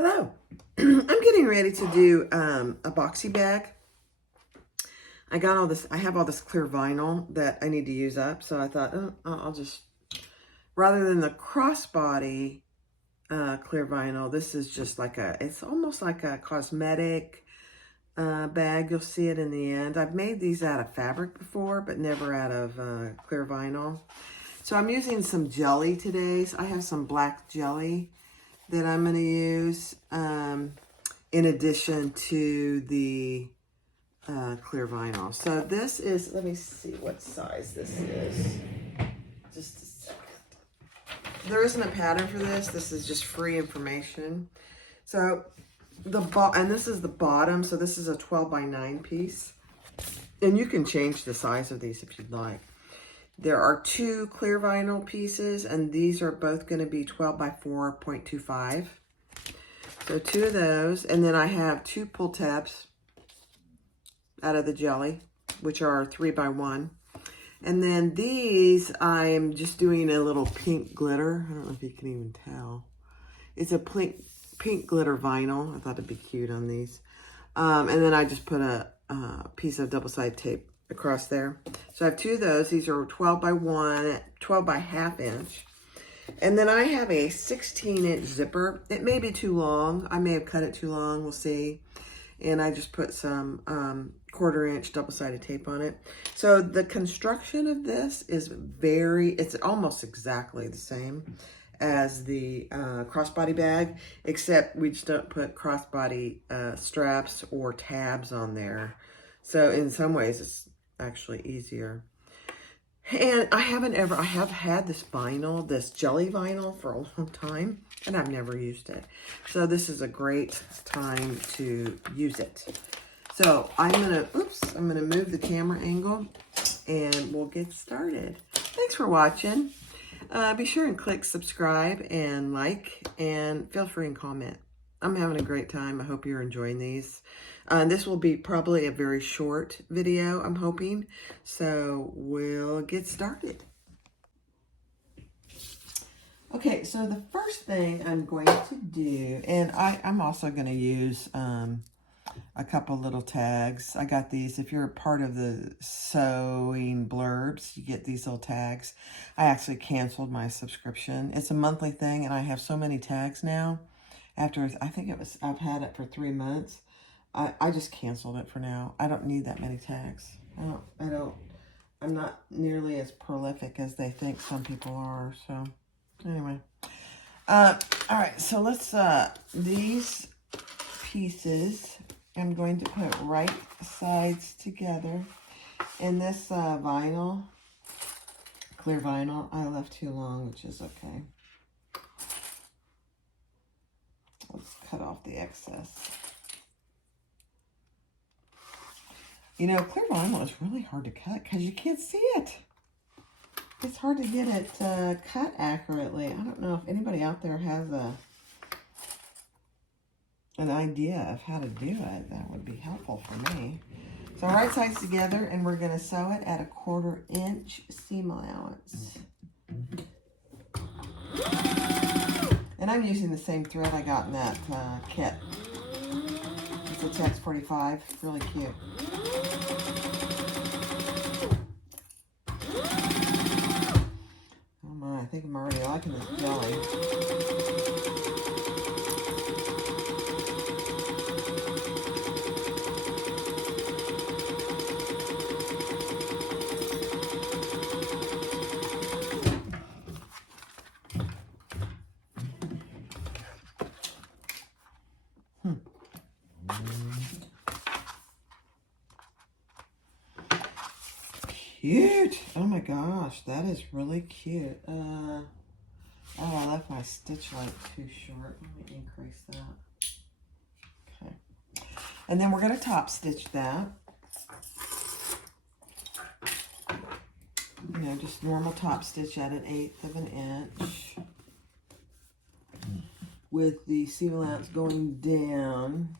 Hello. I'm getting ready to do a boxy bag. I got all this, I have all this clear vinyl that I need to use up. So I thought, oh, I'll just, rather than the crossbody clear vinyl, this is just like it's almost like a cosmetic bag. You'll see it in the end. I've made these out of fabric before, but never out of clear vinyl. So I'm using some jelly today. So I have some black jelly that I'm going to use in addition to the clear vinyl. So this is, let me see what size this is. Just a second. There isn't a pattern for this. This is just free information. So and this is the bottom. So this is a 12 by 9 piece. And you can change the size of these if you'd like. There are 2 clear vinyl pieces, and these are both going to be 12 by 4.25. So 2 of those, and then I have 2 pull tabs out of the jelly, which are 3 by 1. And then these, I'm just doing a little pink glitter. I don't know if you can even tell. It's a pink glitter vinyl. I thought it'd be cute on these. And then I just put a piece of double-sided tape across there. So I have 2 of those. These are 12 by 1, 12 by ½ inch. And then I have a 16-inch zipper. It may be too long. I may have cut it too long. We'll see. And I just put some 1/4-inch double-sided tape on it. So the construction of this is it's almost exactly the same as the crossbody bag, except we just don't put crossbody straps or tabs on there. So in some ways, it's actually easier. And I have had this vinyl, this jelly vinyl for a long time, and I've never used it. So this is a great time to use it. So I'm gonna move the camera angle and we'll get started. Thanks for watching. Be sure and click subscribe and like, and feel free and comment. I'm having a great time. I hope you're enjoying these. This will be probably a very short video, I'm hoping. So we'll get started. Okay, so the first thing I'm going to do, and I'm also going to use a couple little tags. I got these. If you're a part of the sewing blurbs, you get these little tags. I actually canceled my subscription. It's a monthly thing, and I have so many tags now. After, I think I've had it for 3 months. I just canceled it for now. I don't need that many tags. I'm not nearly as prolific as they think some people are. So anyway. All right. So let's, these pieces, I'm going to put right sides together. And this vinyl, clear vinyl, I left too long, which is okay. Let's cut off the excess. You know, clear vinyl is really hard to cut because you can't see it. It's hard to get it cut accurately. I don't know if anybody out there has an idea of how to do it. That would be helpful for me. So right sides together, and we're going to sew it at a 1/4-inch seam allowance. And I'm using the same thread I got in that kit. It's a Tex 45, really cute. Oh my, I think I'm already liking this jelly. Cute. Oh my gosh, that is really cute. Oh, I left my stitch length too short. Let me increase that. Okay. And then we're going to top stitch that. You know, just normal top stitch at 1/8 of an inch. With the seam allowance going down.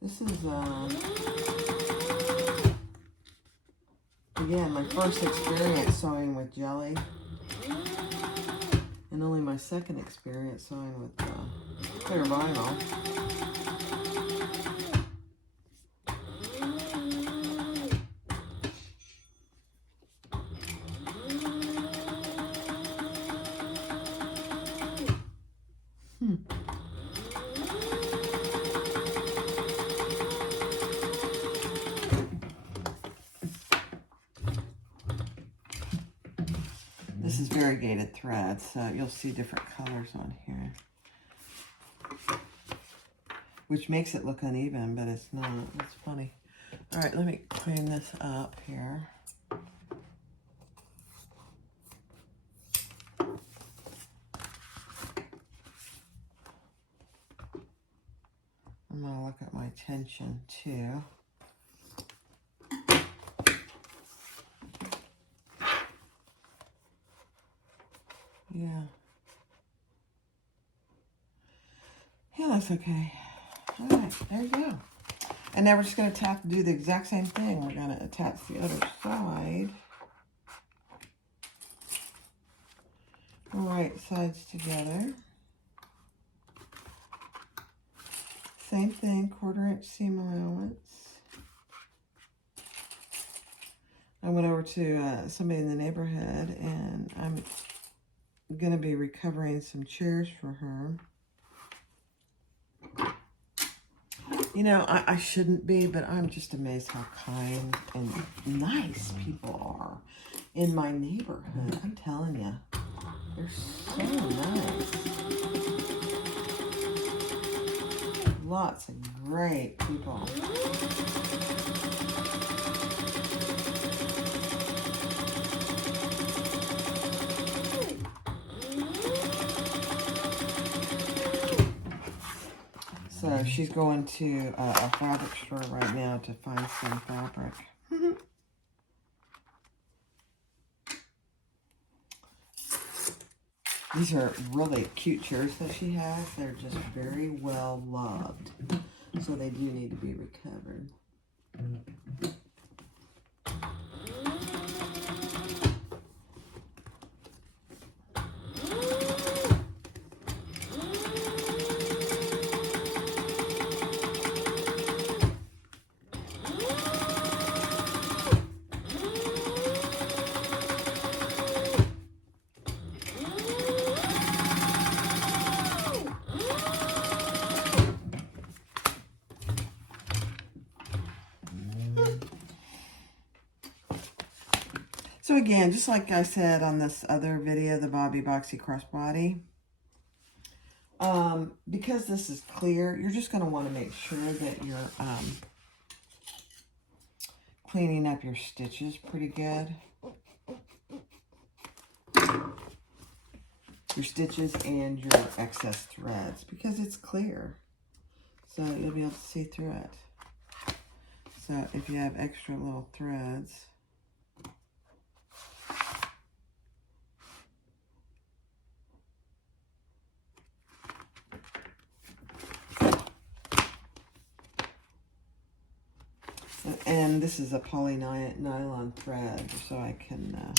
This is Again, my first experience sewing with jelly, and only my second experience sewing with clear vinyl. This is variegated thread, so you'll see different colors on here, which makes it look uneven, but it's not. It's funny. All right, let me clean this up here. I'm going to look at my tension too. Yeah, that's okay. All right, there you go. And now we're just going to do the exact same thing. We're going to attach the other side. Right sides together. Same thing, 1/4 inch seam allowance. I went over to somebody in the neighborhood, and I'm going to be recovering some chairs for her. You know, I shouldn't be, but I'm just amazed how kind and nice people are in my neighborhood. I'm telling you, they're so nice. Lots of great people. So she's going to a fabric store right now to find some fabric. These are really cute chairs that she has. They're just very well loved. So they do need to be recovered. So again, just like I said on this other video, the Babi Boxy crossbody, because this is clear, you're just going to want to make sure that you're cleaning up your stitches pretty good. Your stitches and your excess threads, because it's clear. So you'll be able to see through it. So if you have extra little threads, and this is a poly nylon thread, so I can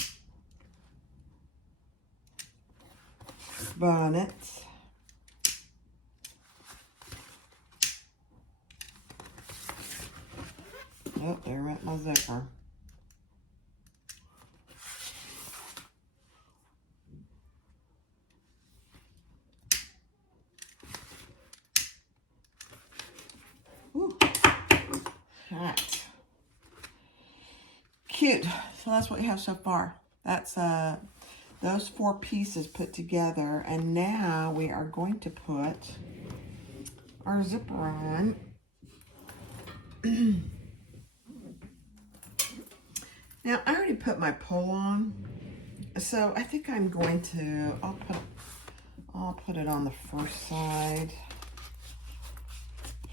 bonnet. Oh, there went my zipper. Woo. All right. Cute. So that's what we have so far. That's those 4 pieces put together, and now we are going to put our zipper on. Now I already put my pull on, so I think I'm going to, I'll put it on the first side,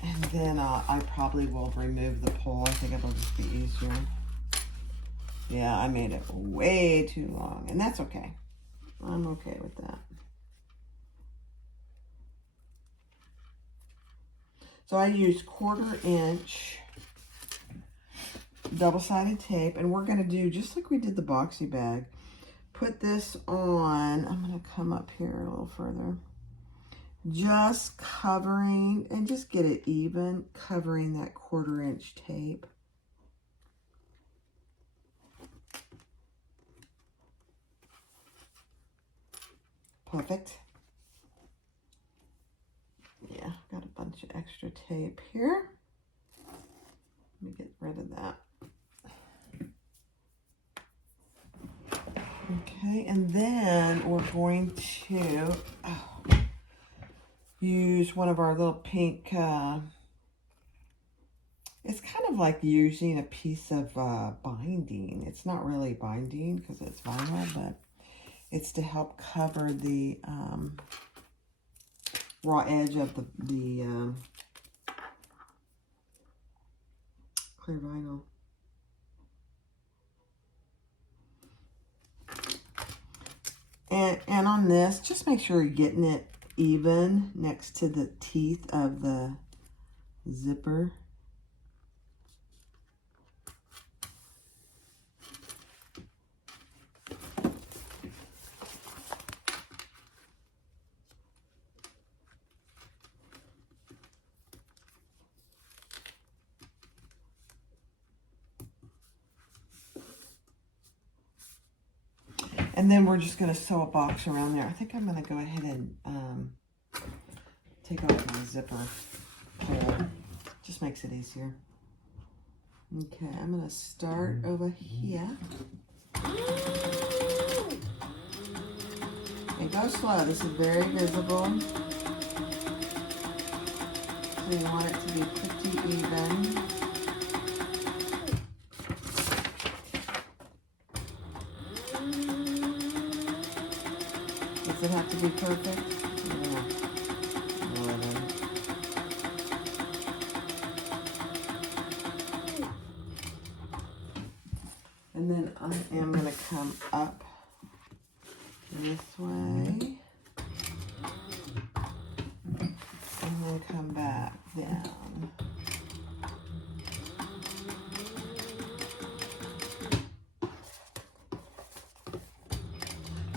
and then I probably will remove the pull. I think it'll just be easier. Yeah, I made it way too long, and that's okay. I'm okay with that. So I used 1/4 inch double-sided tape, and we're going to do just like we did the boxy bag. Put this on. I'm going to come up here a little further. Just covering, and just get it even, covering that 1/4 inch tape. Perfect. Yeah, got a bunch of extra tape here. Let me get rid of that. Okay, and then we're going to use one of our little pink, it's kind of like using a piece of binding. It's not really binding because it's vinyl, but it's to help cover the raw edge of the clear vinyl. And on this, just make sure you're getting it even next to the teeth of the zipper. And then we're just going to sew a box around there. I think I'm going to go ahead and take off my zipper pull. Just makes it easier. Okay, I'm going to start over here. And go slow. This is very visible. So you want it to be pretty even. Does it have to be perfect? Yeah. And then I am going to come up this way. And then come back down.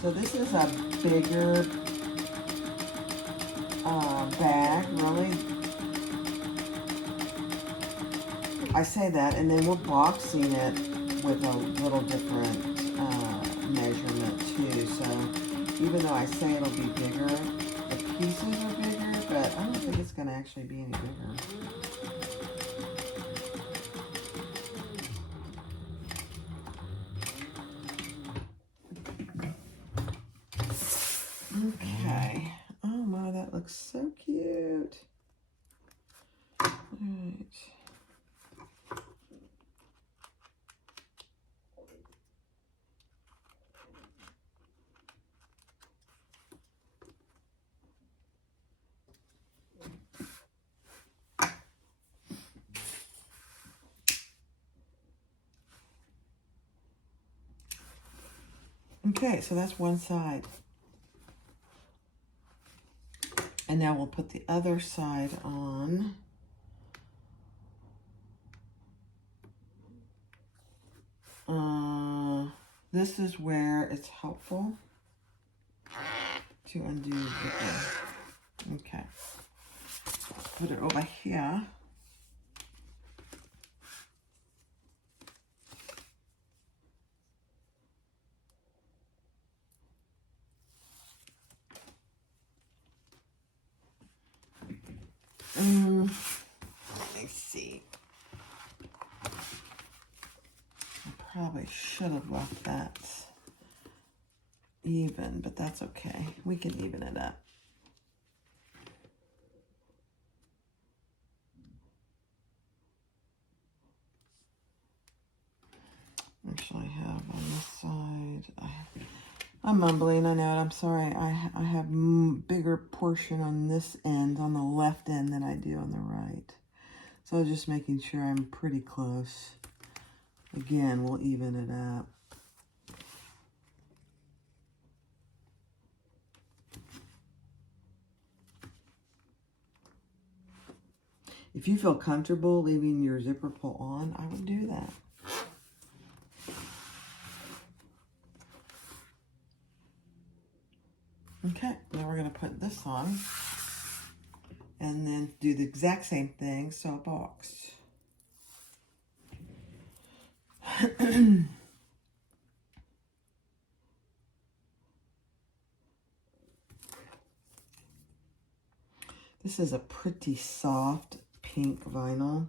So this is a bigger bag, really. I say that, and then we're boxing it with a little different measurement too. So even though I say it'll be bigger, the pieces are bigger, but I don't think it's going to actually be any bigger. Okay. Oh my, that looks so cute. All right. Okay, so that's one side. And now we'll put the other side on. This is where it's helpful to undo the zipper. Okay. Put it over here. Let's see. I probably should have left that even, but that's okay. We can even it up. Actually, I have on this side, I'm mumbling, I know it, I'm sorry. I have bigger portion on this end, on the left end, than I do on the right. So just making sure I'm pretty close. Again, we'll even it up. If you feel comfortable leaving your zipper pull on, I would do that. put this on and then do the exact same thing, sew a box. This is a pretty soft pink vinyl.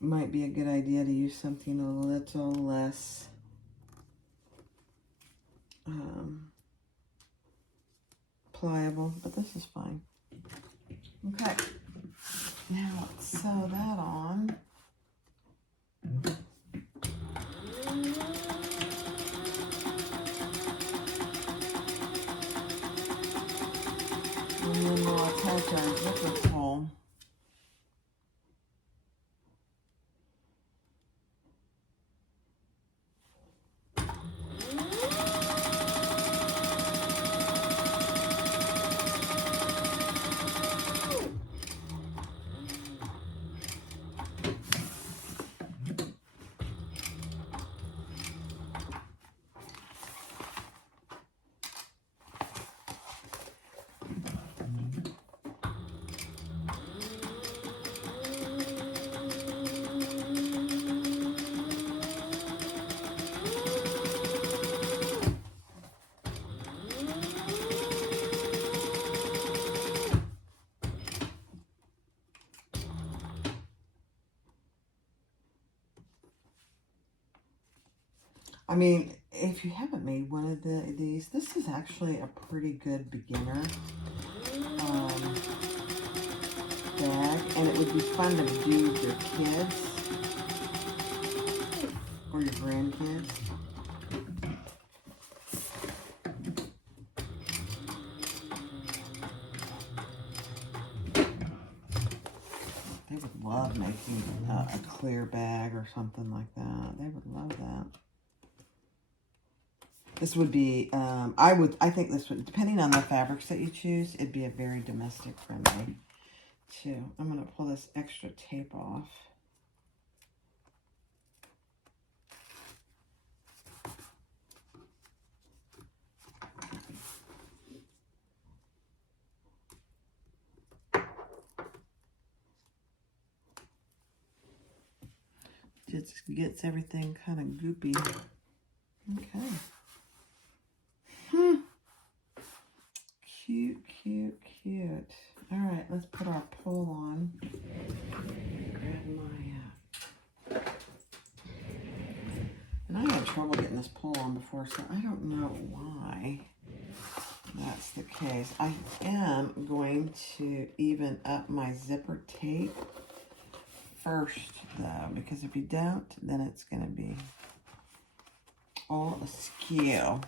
Might be a good idea to use something a little less pliable, but this is fine. Okay, now let's sew that on. And then we'll attach our zipper pull. I mean, if you haven't made one of these, this is actually a pretty good beginner bag, and it would be fun to do with your kids or your grandkids. They would love making a clear bag or something like that. They would love that. This would be, I think this would, depending on the fabrics that you choose, it'd be a very domestic friendly too. I'm going to pull this extra tape off. Just gets everything kind of goopy. Okay. Cute, cute, cute. All right, let's put our pole on. Grab my, and I had trouble getting this pole on before, so I don't know why that's the case. I am going to even up my zipper tape first, though, because if you don't, then it's going to be all askew.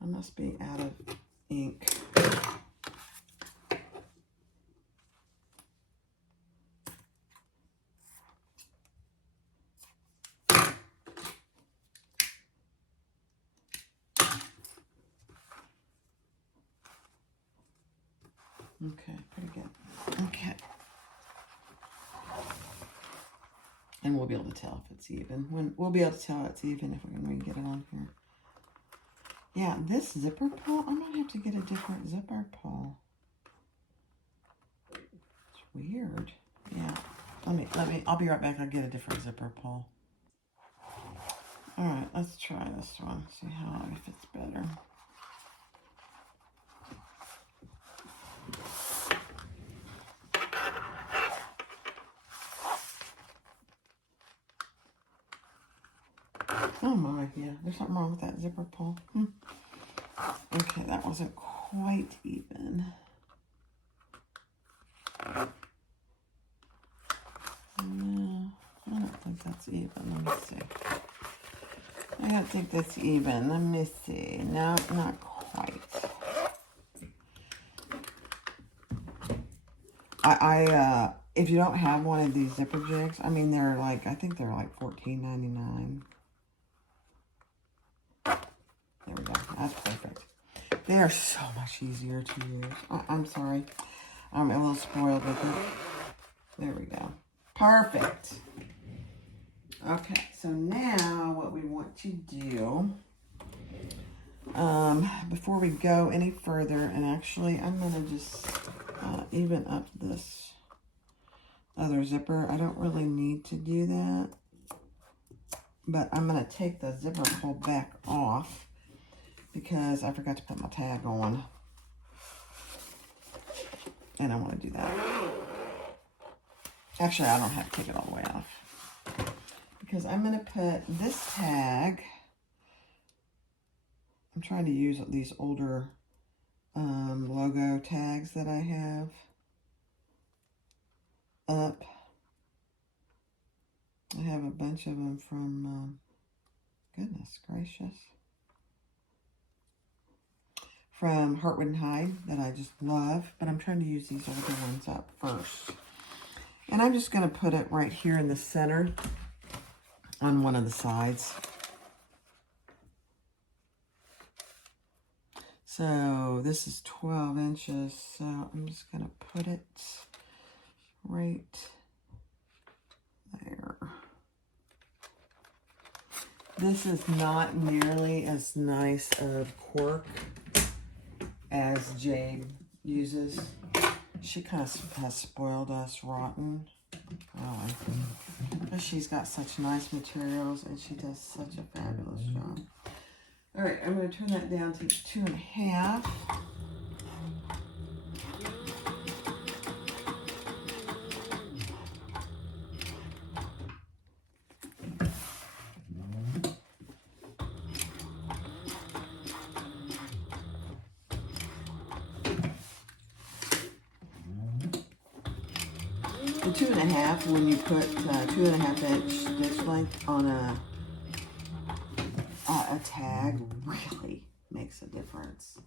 I must be out of ink. Okay, pretty good. Okay. And we'll be able to tell if it's even. We'll be able to tell it's even if we can get it on here. Yeah, this zipper pull, I might have to get a different zipper pull. It's weird. Yeah. I'll be right back. I'll get a different zipper pull. All right, let's try this one. See if it's better. Oh my, yeah, there's something wrong with that zipper pull. Okay, that wasn't quite even. No, I don't think that's even. Let me see. I don't think that's even. Let me see. No, not quite. if you don't have one of these zipper jigs, I mean, they're like, I think they're like $14.99. There we go. That's perfect. They are so much easier to use. I'm sorry. I'm a little spoiled with it. There we go. Perfect. Okay, so now what we want to do, before we go any further, and actually I'm going to just even up this other zipper. I don't really need to do that, but I'm going to take the zipper pull back off because I forgot to put my tag on, and I want to do that. Actually, I don't have to take it all the way off because I'm going to put this tag. I'm trying to use these older logo tags that I have up. I have a bunch of them from, goodness gracious, from Heartwood and Hyde that I just love, but I'm trying to use these older ones up first. And I'm just going to put it right here in the center on one of the sides. So this is 12 inches, so I'm just going to put it right there. This is not nearly as nice of cork as Jade uses. She kind of has spoiled us rotten, really. But she's got such nice materials and she does such a fabulous job. All right, I'm going to turn that down to 2.5. The 2.5, when you put 2.5 inch stitch length on a tag, really makes a difference.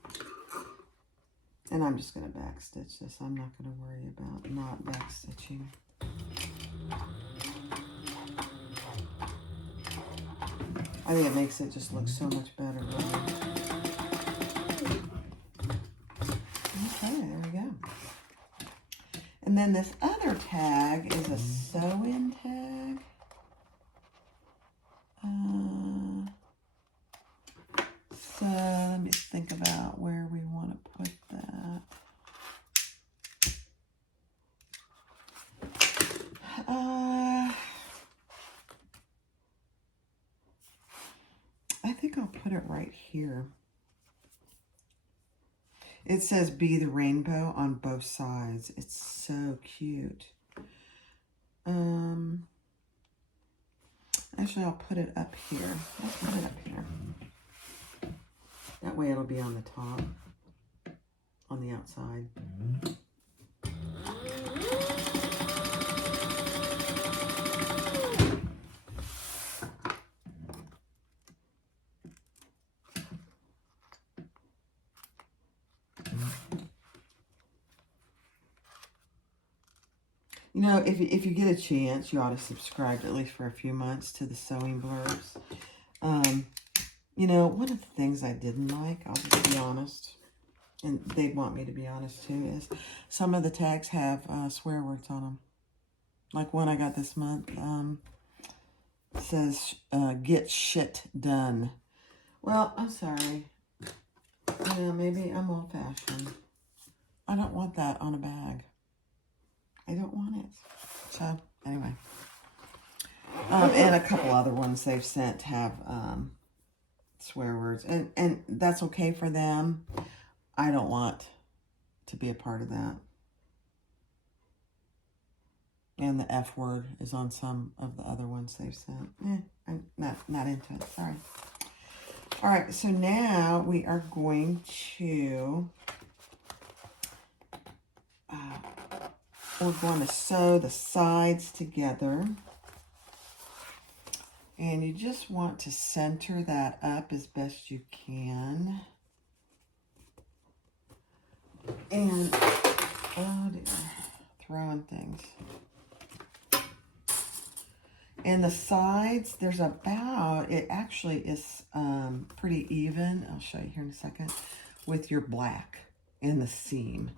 And I'm just going to back stitch this. I'm not going to worry about not back stitching. I think it makes it just look so much better. Really. Okay, there we go. And then this other tag is a sew-in tag. So let me think about where we want to put that. I think I'll put it right here. It says "Be the Rainbow" on both sides. It's so cute. Actually, I'll put it up here. Let's put it up here. That way it'll be on the top, on the outside. You know, if you get a chance, you ought to subscribe at least for a few months to the sewing blurbs. You know, one of the things I didn't like, I'll just be honest, and they'd want me to be honest too, is some of the tags have swear words on them. Like one I got this month, says, "Get shit done." Well, I'm sorry. Yeah, maybe I'm old-fashioned. I don't want that on a bag. I don't want it. So, anyway. And a couple other ones they've sent have swear words. And that's okay for them. I don't want to be a part of that. And the F word is on some of the other ones they've sent. I'm not into it. Sorry. All right, so now we are going to... we're going to sew the sides together. And you just want to center that up as best you can. And, oh dear, throwing things. And the sides, there's about, it actually is pretty even. I'll show you here in a second. With your black in the seam.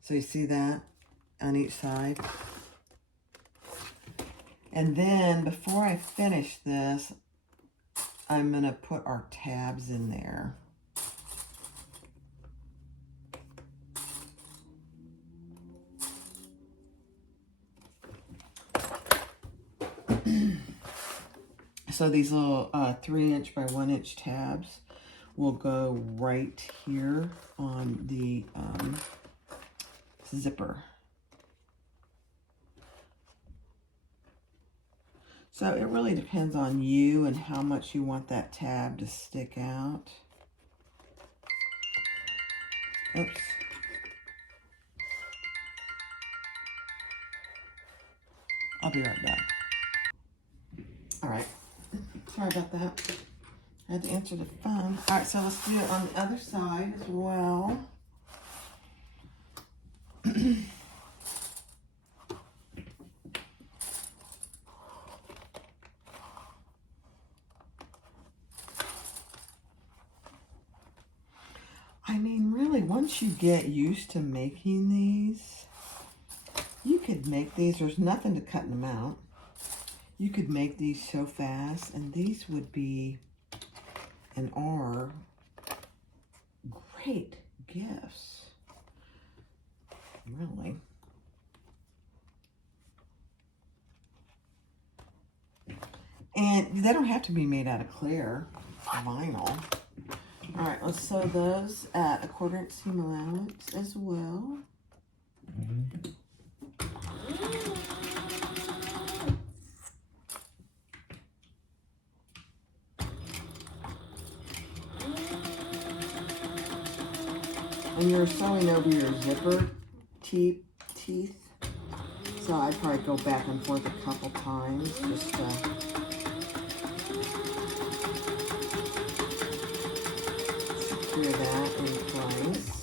So you see that on each side. And then before I finish this, I'm going to put our tabs in there. So these little 3" by 1" tabs will go right here on the zipper. So it really depends on you and how much you want that tab to stick out. Oops. I'll be right back. All right. Sorry about that. I had to answer the phone. All right, so let's do it on the other side as well. I mean, really, once you get used to making these, you could make these. There's nothing to cutting them out. You could make these so fast, and these would be and are great gifts. Really. And they don't have to be made out of clear vinyl. All right, let's sew those at a 1/4" seam allowance as well. And you're sewing over your zipper teeth. So I'd probably go back and forth a couple times just to secure that in place.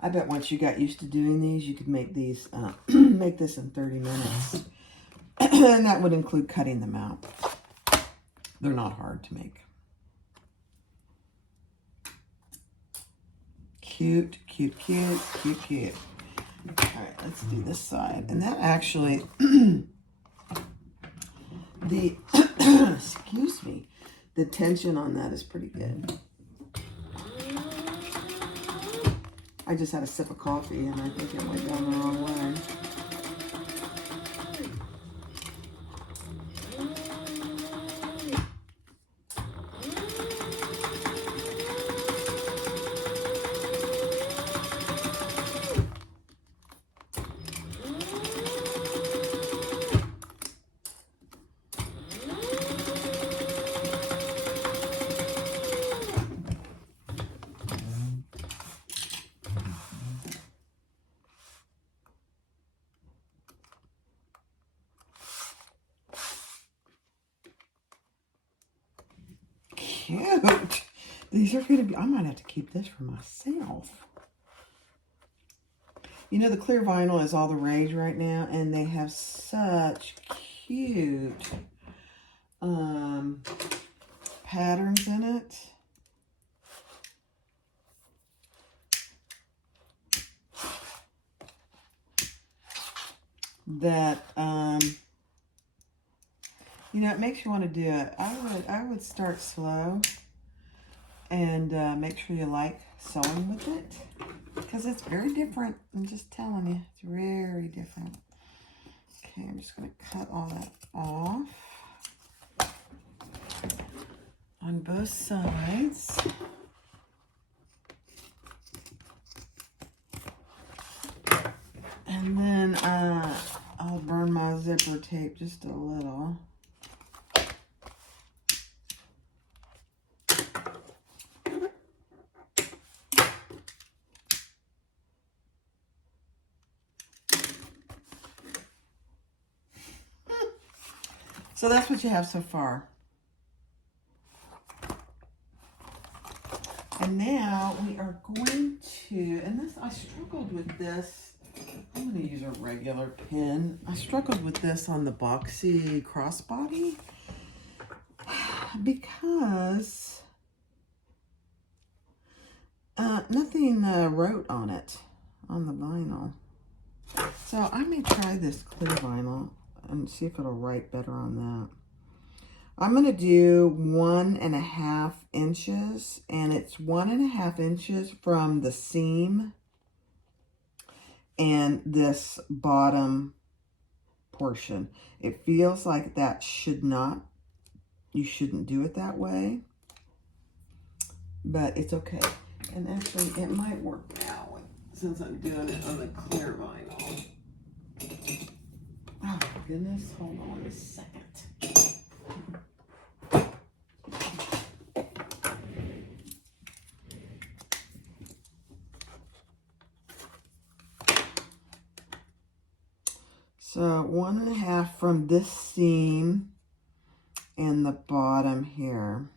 I bet once you got used to doing these, you could make these, make this in 30 minutes. And that would include cutting them out. They're not hard to make. Cute, cute, cute, cute, cute. All right, let's do this side. And that actually, the, excuse me, the tension on that is pretty good. I just had a sip of coffee and I think it went down the wrong way. Cute. These are going to be, I might have to keep this for myself. You know, the clear vinyl is all the rage right now, and they have such cute patterns in it. That, you know, it makes you want to do it. I would start slow and make sure you like sewing with it, because it's very different. I'm just telling you, it's very different. Okay, I'm just going to cut all that off on both sides. And then I'll burn my zipper tape just a little. So that's what you have so far. And now we are going to, and this, I struggled with this. I'm going to use a regular pen. I struggled with this on the Boxy crossbody because nothing wrote on it, on the vinyl. So I may try this clear vinyl and see if it'll write better on that. I'm going to do 1.5 inches, and it's 1.5 inches from the seam and this bottom portion. It feels like that should not, you shouldn't do it that way, but it's okay. And actually it might work now since I'm doing it on the clear vinyl. Oh my goodness, hold on a second. So 1.5 from this seam and the bottom here.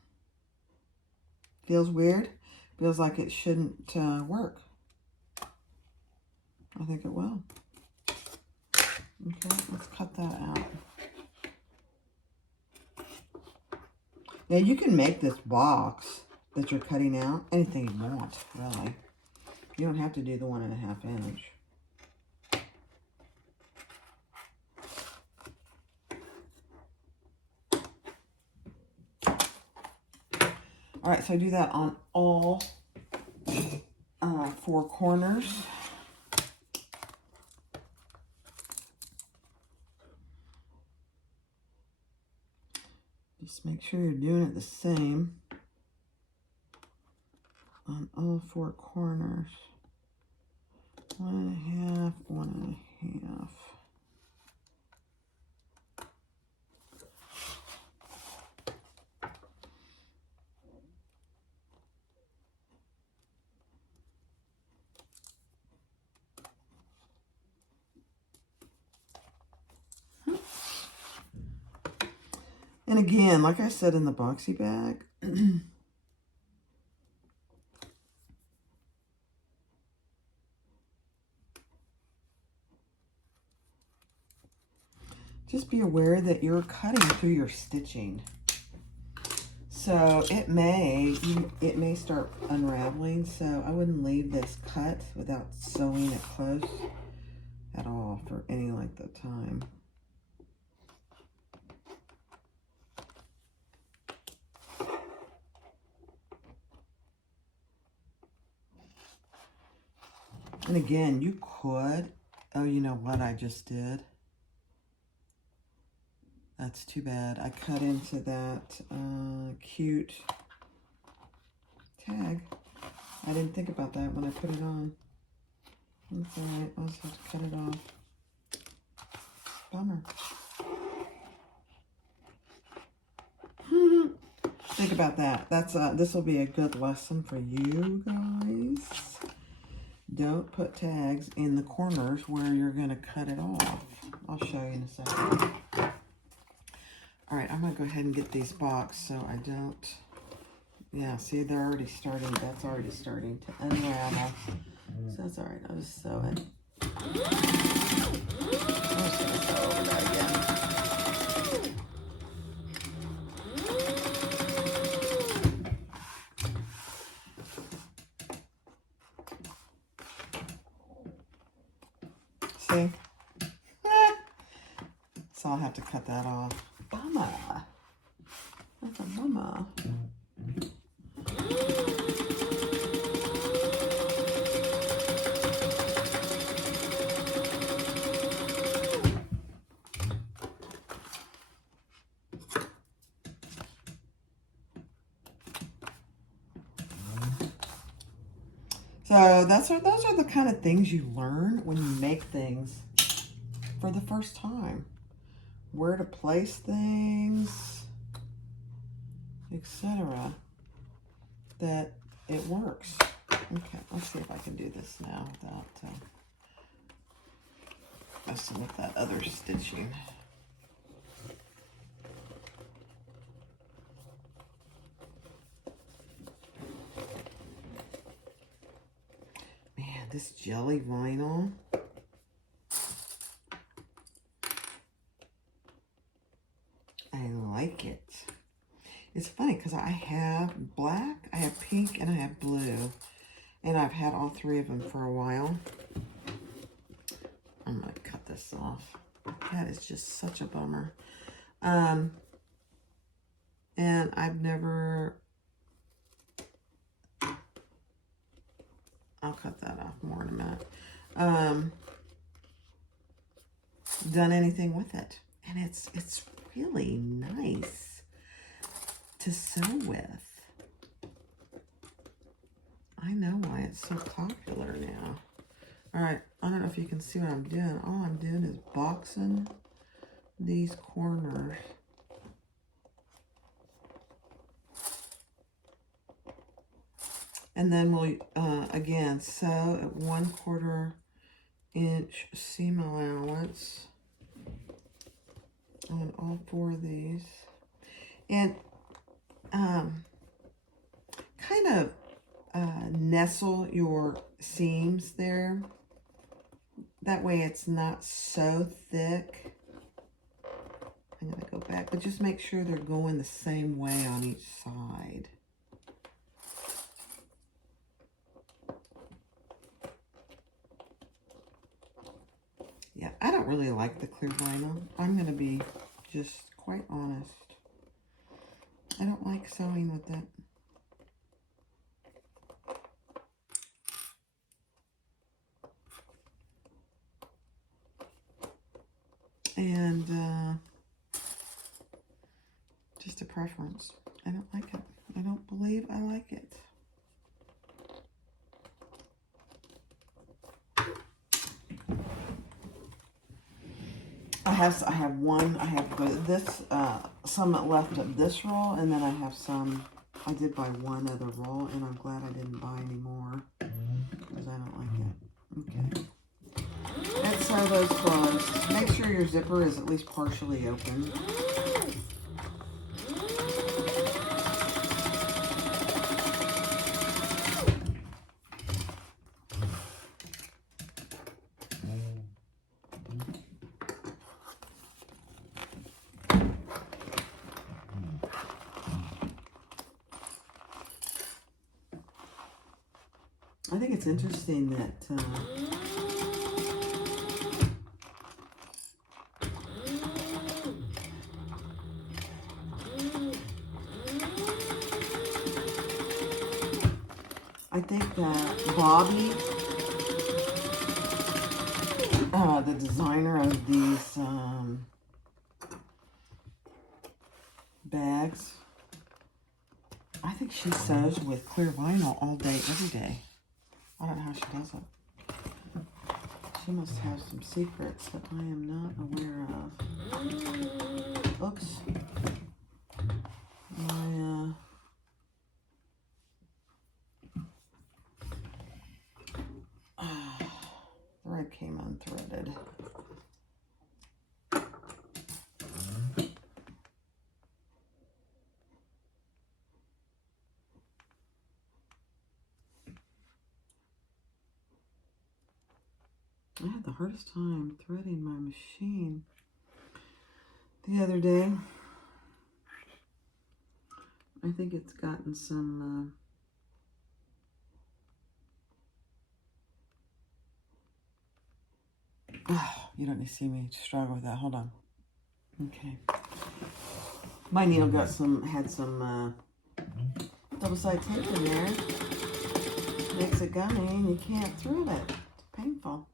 Feels weird. Feels like it shouldn't work. I think it will. Okay, let's cut that out. Now you can make this box that you're cutting out anything you want, really. You don't have to do the 1.5 inch. All right, so I do that on all 4 corners. Just make sure you're doing it the same on all 4 corners. 1.5, 1.5. And again, like I said in the Boxy bag, just be aware that you're cutting through your stitching. So it may start unraveling, so I wouldn't leave this cut without sewing it close at all for any length of time. And again, you could, oh, you know what I just did? That's too bad. I cut into that cute tag. I didn't think about that when I put it on. That's all right. I'll just have to cut it off. Bummer. Think about that. That's this will be a good lesson for you guys. Don't put tags in the corners where you're going to cut it off. I'll show you in a second. All right, I'm going to go ahead and get these boxed so I don't... Yeah, see, they're already starting. That's already starting to unravel. So that's all right. I'll just sew it. I'm just going to sew over that again. See? So I'll have to cut that off. Bummer. That's a bummer. So those are the kind of things you learn when you make things for the first time. Where to place things, etc. That it works. Okay, let's see if I can do this now without messing with that other stitching. this jelly vinyl. I like it. It's funny because I have black, I have pink, and I have blue. And I've had all three of them for a while. I'm going to cut this off. That is just such a bummer. And I've never... I'll cut that off more in a minute. Done anything with it. And it's really nice to sew with. I know why it's so popular now. All right, I don't know if you can see what I'm doing. All I'm doing is boxing these corners. And then we'll, again, sew at 1/4 inch seam allowance on all 4 of these. And kind of nestle your seams there. That way it's not so thick. I'm going to go back, but just make sure they're going the same way on each side. Yeah, I don't really like the clear vinyl. I'm going to be just quite honest. I don't like sewing with it. And just a preference. I don't like it. I don't believe I like it. I have this some left of this roll, and then I have some. I did buy one other roll, and I'm glad I didn't buy any more because I don't like it. Okay. Let's sew those closed. Make sure your zipper is at least partially open. I think it's interesting that I think that Babi, the designer of these bags, I think she sews with clear vinyl all day, every day. I don't know how she does it. She must have some secrets that I am not aware of. Oops. Thread came unthreaded. I had the hardest time threading my machine the other day. I think it's gotten some you don't need to see me struggle with that. Hold on. Okay. My needle had some double-sided tape in there. Makes it gummy and you can't thread it. It's painful.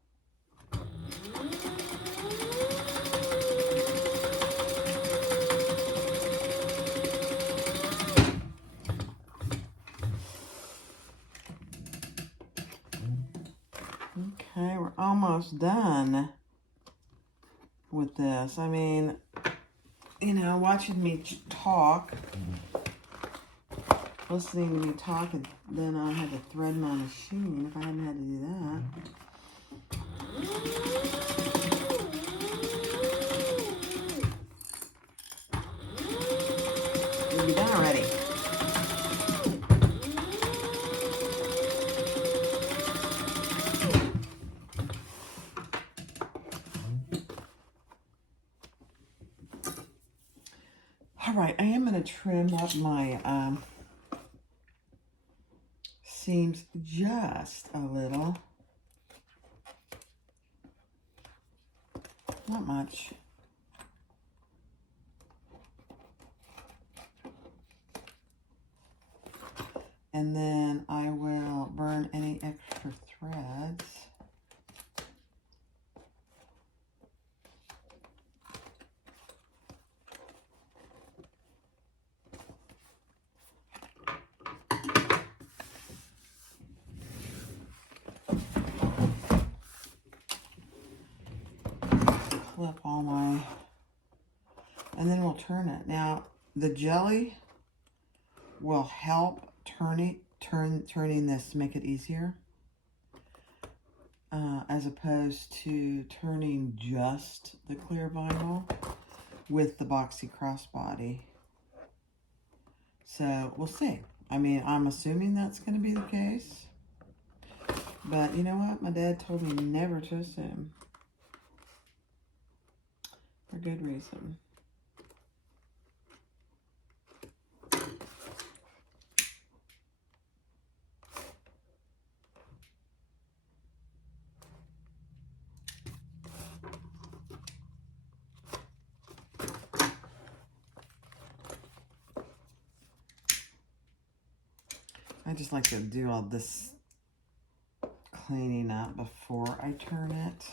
Okay, we're almost done with this. I mean, you know, watching me talk, listening to me talk, and then I had to thread my machine if I hadn't had to do that. You'll be done already. All right, I am going to trim up my seams just a little. Not much. And then I will burn any extra threads. Flip all my, and then we'll turn it. Now, the jelly will help turning this to make it easier, as opposed to turning just the clear vinyl with the boxy crossbody. So we'll see. I mean, I'm assuming that's going to be the case, but you know what? My dad told me never to assume, for good reason. I just like to do all this cleaning up before I turn it.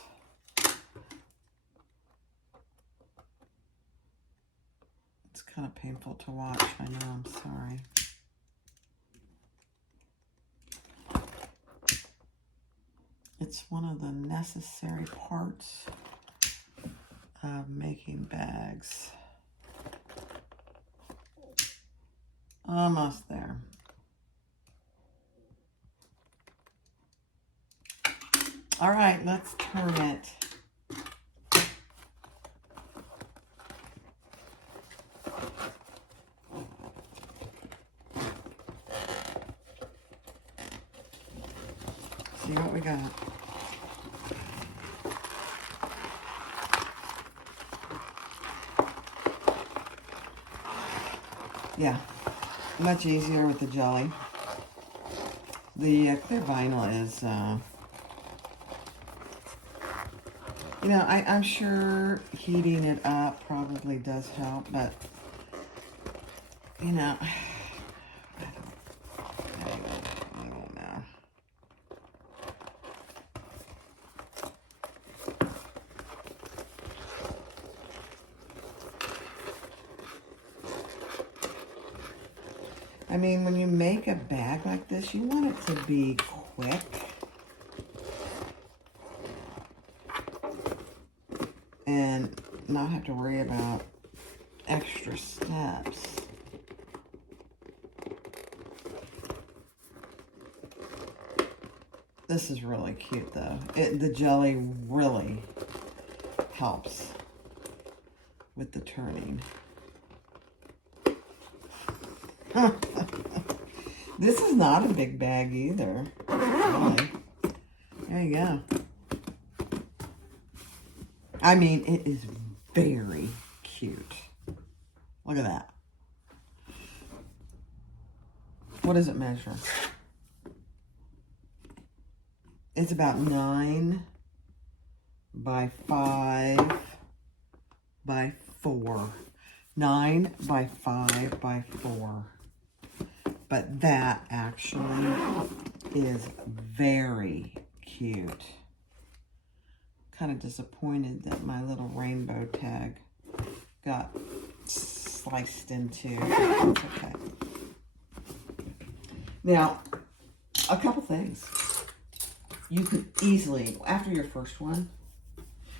It's kind of painful to watch, I know, I'm sorry. It's one of the necessary parts of making bags. Almost there. All right, let's turn it. See what we got. Yeah, much easier with the jelly. The clear vinyl is, you know, I'm sure heating it up probably does help, but, you know, I don't know. I mean, when you make a bag like this, you want it to be quick. And not have to worry about extra steps. This is really cute though. The jelly really helps with the turning. This is not a big bag either. Really. There you go. I mean, it is very cute. Look at that. What does it measure? It's about 9 by 5 by 4. 9 by 5 by 4. But that actually is very cute. Kind of disappointed that my little rainbow tag got sliced into. It's okay. Now, a couple things. You could easily, after your first one,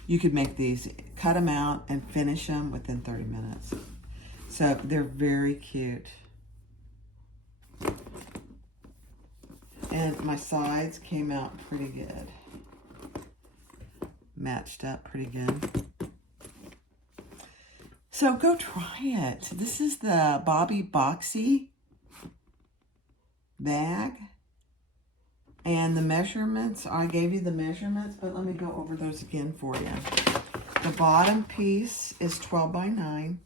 you could make these, cut them out and finish them within 30 minutes. So they're very cute. And my sides came out pretty good. Matched up pretty good. So go try it. This is the Babi Boxy bag. And the measurements, I gave you the measurements, but let me go over those again for you. The bottom piece is 12 by 9.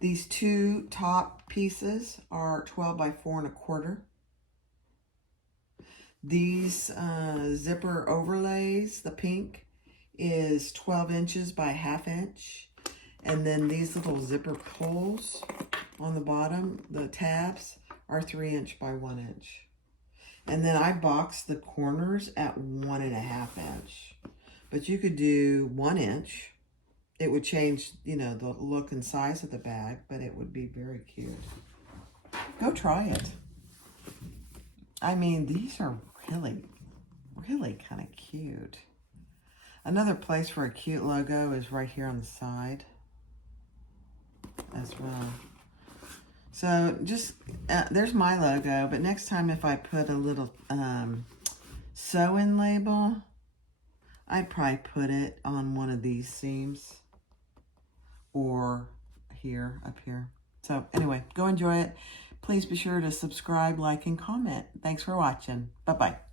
These two top pieces are 12 by 4¼ These zipper overlays, the pink, is 12 inches by 1/2 inch. And then these little zipper pulls on the bottom, the tabs, are 3 inch by 1 inch. And then I boxed the corners at 1½ inch. But you could do 1 inch. It would change, you know, the look and size of the bag, but it would be very cute. Go try it. I mean, these are really, really kind of cute. Another place for a cute logo is right here on the side as well. So just, there's my logo, but next time if I put a little sew-in label, I'd probably put it on one of these seams or here, up here. So anyway, go enjoy it. Please be sure to subscribe, like, and comment. Thanks for watching. Bye-bye.